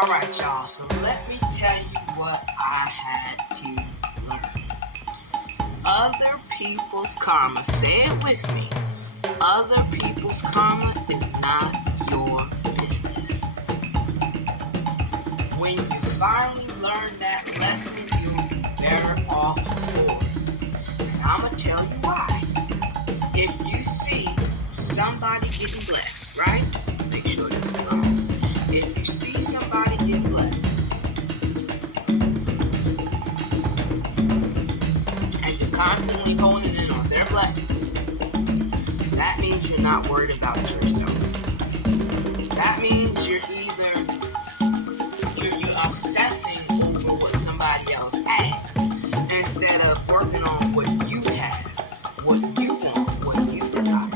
Alright, y'all, so let me tell you what I had to learn. Other people's karma, say it with me. Other people's karma is not your business. When you finally learn that lesson, you'll be better off for it. And I'm going to tell you why. If you see somebody getting blessed, right? Make sure this is right. If you see somebody get blessed, and you're constantly honing in on their blessings, that means you're not worried about yourself. That means you're obsessing over what somebody else has instead of working on what you have, what you want, what you desire.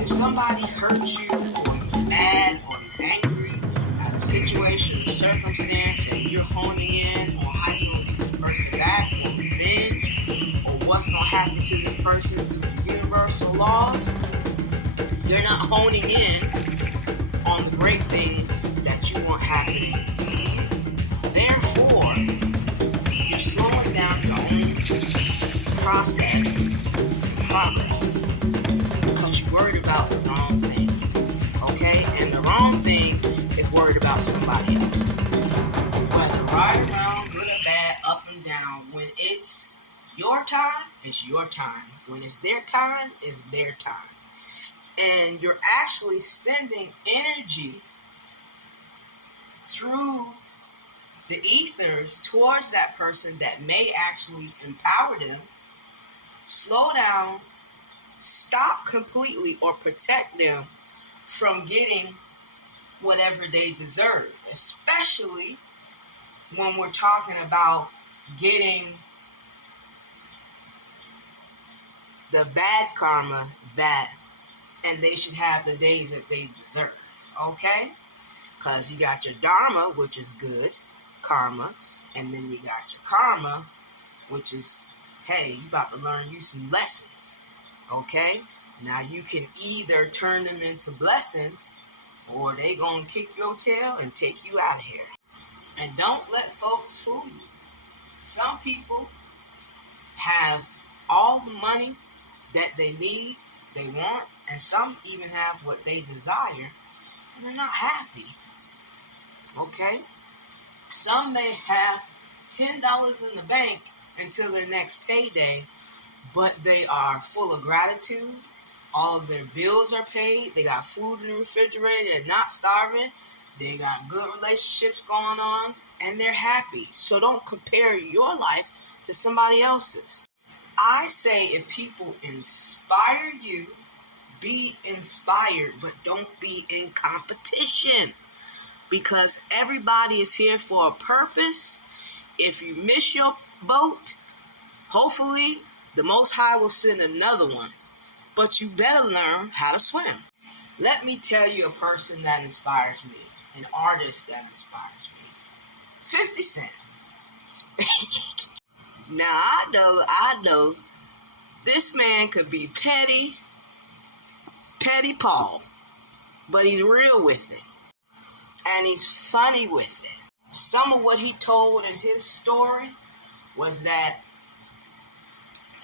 If somebody hurts you, or you're mad, or you're angry at a situation or circumstance, and you're honing in on how you're going to get this person back, or revenge, or what's going to happen to this person through the universal laws, you're not honing in on the great things that you want happening to you. Therefore, you're slowing down your own progress because you're worried about the wrong thing. Okay? And the wrong thing is worried about somebody else. Whether right, wrong, good or bad, up and down, when it's your time, it's your time. When it's their time, it's their time. And you're actually sending energy through the ethers towards that person that may actually empower them. Slow down, stop completely, or protect them from getting whatever they deserve, especially when we're talking about getting the bad karma and they should have the days that they deserve, okay? Because you got your dharma, which is good karma, and then you got your karma, which is, hey, you about to learn you some lessons, okay? Now you can either turn them into blessings, or they gonna kick your tail and take you out of here. And don't let folks fool you. Some people have all the money that they need, they want, and some even have what they desire, and they're not happy. Okay? Some may have $10 in the bank until their next payday, but they are full of gratitude. All of their bills are paid. They got food in the refrigerator. They're not starving. They got good relationships going on, and they're happy. So don't compare your life to somebody else's. I say if people inspire you, be inspired, but don't be in competition. Because everybody is here for a purpose. If you miss your boat, hopefully the Most High will send another one. But you better learn how to swim. Let me tell you a person that inspires me, an artist that inspires me. 50 Cent. Now, I know, this man could be petty Paul, but he's real with it. And he's funny with it. Some of what he told in his story was that,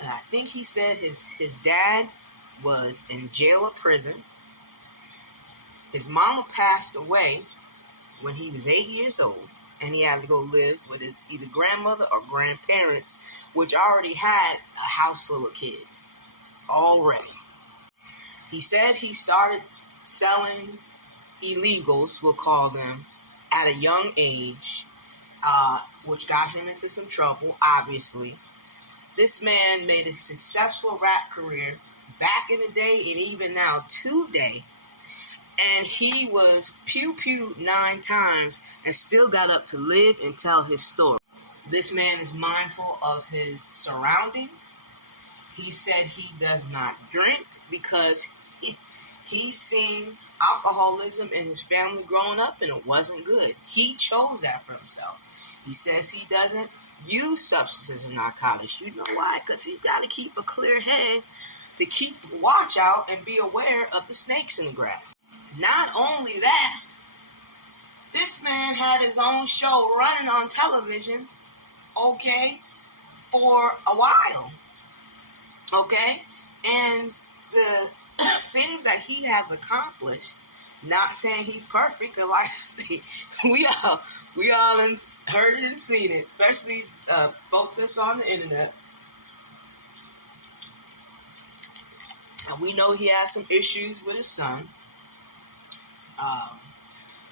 I think he said his dad was in jail or prison. His mama passed away when he was 8 years old, and he had to go live with his either grandmother or grandparents, which already had a house full of kids already. He said he started selling illegals, we'll call them, at a young age, which got him into some trouble, obviously. This man made a successful rap career back in the day and even now today. And he was pew-pewed 9 times and still got up to live and tell his story. This man is mindful of his surroundings. He said he does not drink because he's seen alcoholism in his family growing up and it wasn't good. He chose that for himself. He says he doesn't use substances or narcotics. You know why? Because he's got to keep a clear head to keep watch out and be aware of the snakes in the grass. Not only that, this This man had his own show running on television, okay, for a while, okay? And the things that he has accomplished, not saying he's perfect, because like I say, we all heard it and seen it, especially folks that's on the internet. And we know he has some issues with his son.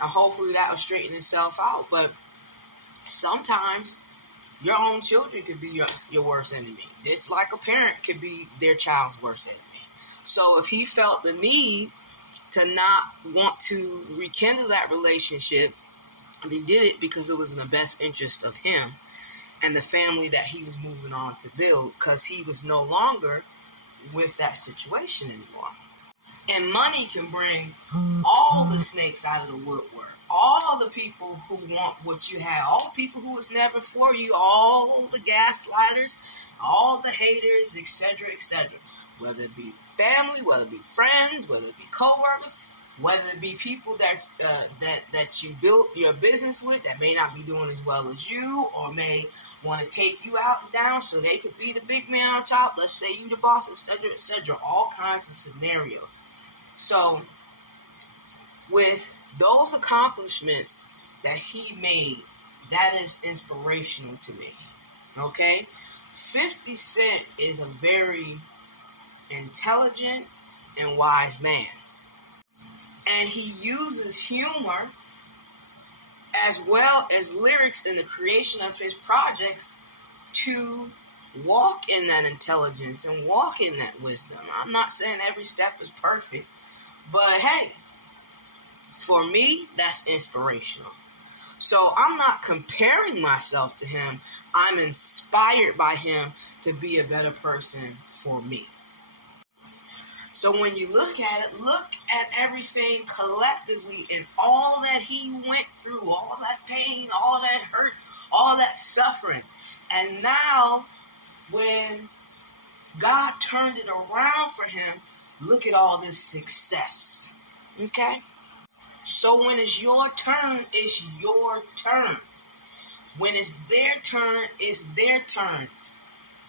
And hopefully that will straighten itself out. But sometimes your own children could be your worst enemy. It's like a parent could be their child's worst enemy. So if he felt the need to not want to rekindle that relationship, they did it because it was in the best interest of him and the family that he was moving on to build, because he was no longer with that situation anymore. And money can bring all the snakes out of the woodwork. All the people who want what you have. All the people who was never for you. All the gaslighters. All the haters, etc., etc. Whether it be family, whether it be friends, whether it be co-workers, whether it be people that you built your business with that may not be doing as well as you, or may want to take you out and down so they could be the big man on top. Let's say you the boss, etc., etc. All kinds of scenarios. So, with those accomplishments that he made, that is inspirational to me. Okay? 50 Cent is a very intelligent and wise man. And he uses humor as well as lyrics in the creation of his projects to walk in that intelligence and walk in that wisdom. I'm not saying every step is perfect, but hey, for me, that's inspirational. So I'm not comparing myself to him. I'm inspired by him to be a better person for me. So when you look at it, look at everything collectively and all that he went through, all that pain, all that hurt, all that suffering. And now, when God turned it around for him, look at all this success. Okay? So when it's your turn, it's your turn. When it's their turn, it's their turn.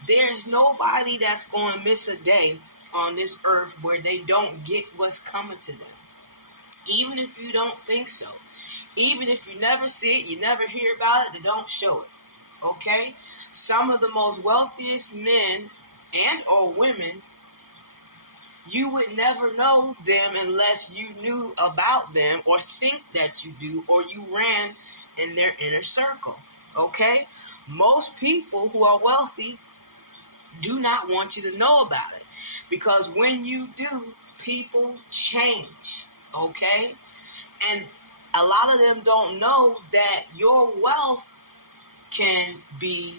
There's nobody that's going to miss a day on this earth where they don't get what's coming to them. Even if you don't think so. Even if you never see it, you never hear about it, they don't show it. Okay? Some of the most wealthiest men and or women, you would never know them unless you knew about them or think that you do, or you ran in their inner circle. Okay? Most people who are wealthy do not want you to know about it, because when you do, people change. Okay? And a lot of them don't know that your wealth can be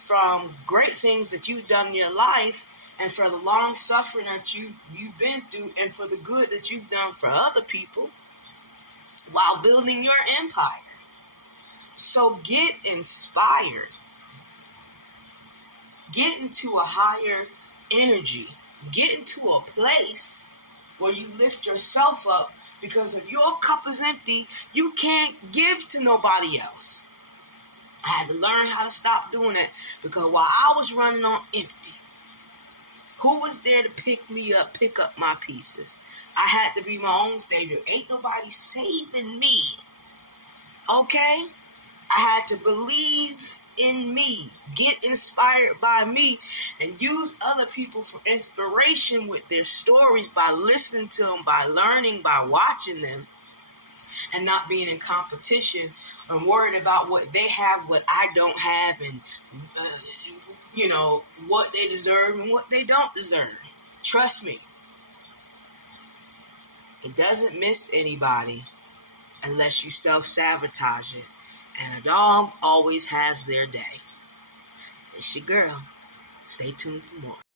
from great things that you've done in your life, and for the long suffering that you've been through, and for the good that you've done for other people while building your empire. So get inspired. Get into a higher energy. Get into a place where you lift yourself up, because if your cup is empty, you can't give to nobody else. I had to learn how to stop doing that, because while I was running on empty, who was there to pick me up, pick up my pieces? I had to be my own savior. Ain't nobody saving me. Okay? I had to believe in me, get inspired by me, and use other people for inspiration with their stories, by listening to them, by learning, by watching them, and not being in competition and worried about what they have, what I don't have, and what they deserve and what they don't deserve. Trust me, it doesn't miss anybody unless you self-sabotage it. And a dog always has their day. It's your girl. Stay tuned for more.